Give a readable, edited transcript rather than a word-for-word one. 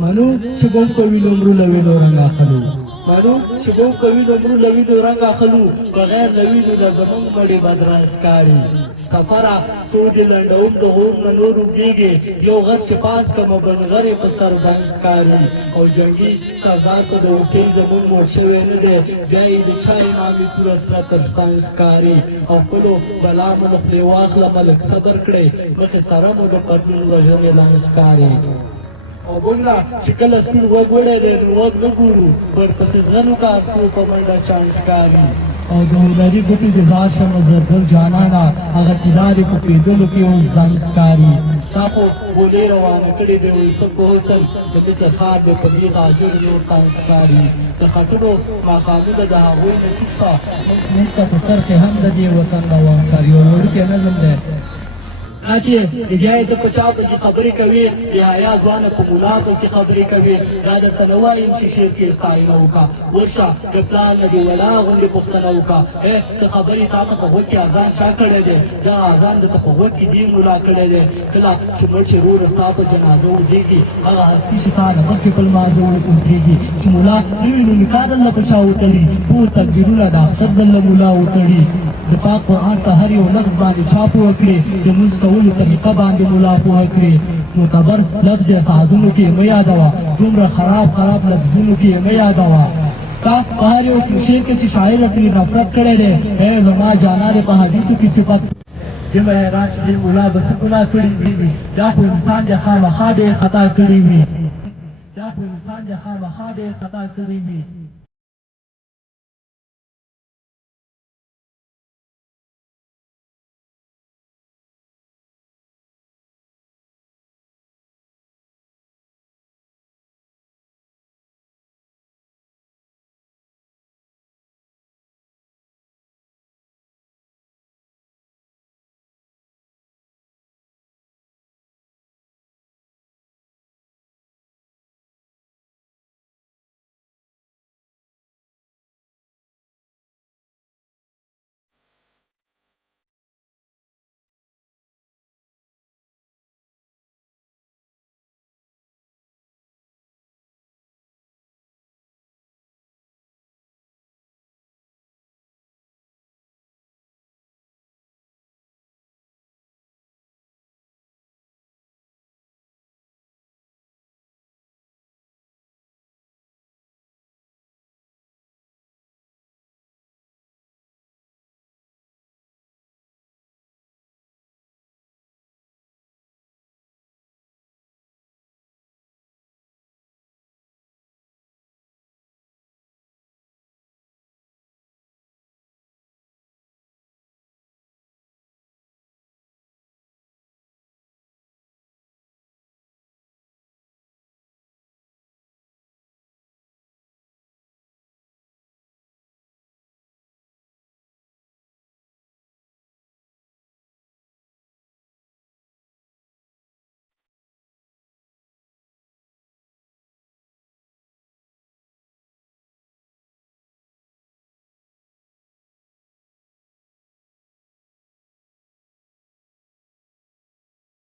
منو چې ګم کوي لومړو لوینو رنګ اخلو منو چې ګم کوي لومړو لوینو رنګ اخلو بغیر لوینو نه زمونږ مړې بدران ښکاري سفره څو دې لنډوم د غور نه نور اوږدېږي یو غر چې پاس کړمه بنغرې په سر باندې ښکاري او جنګي سردار ته د حسین زمونږ موړ شوی نه دی بیا یې د چا امامي توره سره تر څنګ ښکاري او خپلو بلا مو له خولې واخله ملک صبر کړئ مخې سره مو د پتلون وژنې لنګ ښکاري او موږ نه چې کله سپین غوږ وړی دی نو غوږ نه ګورو ورپسې ځغنو که اسو په منډه چاڼ ښکاري او د هنري ګوتې د ځار شمه زرګل جانانه هغه طلارې په پیدلو کې اوس ځان ښکاري تا خو ګولې روانه کړې دی یوسف په حسن د مصر ښار دی په دې غاجر نور تان ښکاري د خټونو ماښامونه د هغوی نصیب شه موږ ته په سر کې هم د دې وطن روانسر یو وړوکی نظم دی دا چې بیا یې ته په چا پسې خبرې کوې بیا حیا ځوانه په ملا پسې خبرې کوې دا درته نه وایم چې شعر کې ستاینه وکړه ورشه د پلار نه دې ولا غوندې پوښتنه وکړه ته خبرې تا ته په غوږ کې اذان چا کړی دی دا اذان درته په غوږ کې دې ملا کړی دی کله چې مړ چې روره ستا په جنازه ودرېږي هغه هستي چې تا نه مخکې په لمانځه ودرېږي چې ملا نه وي نو نکاح دله په چا وتړي ټول تقدیرونه د اختر دله ملا وتړي د پاک قرآن ته هر یو لفظ باندې چاپ وکړي د لمونځ کولو طریقه باندې ملا پوهه کړي معتبر لفظ یې ساعتونو کې مه یادوه دومره خراب لفظونو کې مه یادوه تا په هر یو شعر کې چې شاعر ترې نفرت کړی دی زما جانا دی په حدیثو کې صفت یم حیران چې دې ملا به څه ګناه کړې وي دا خو انسان دی خامخا ډېر خطا کړی وي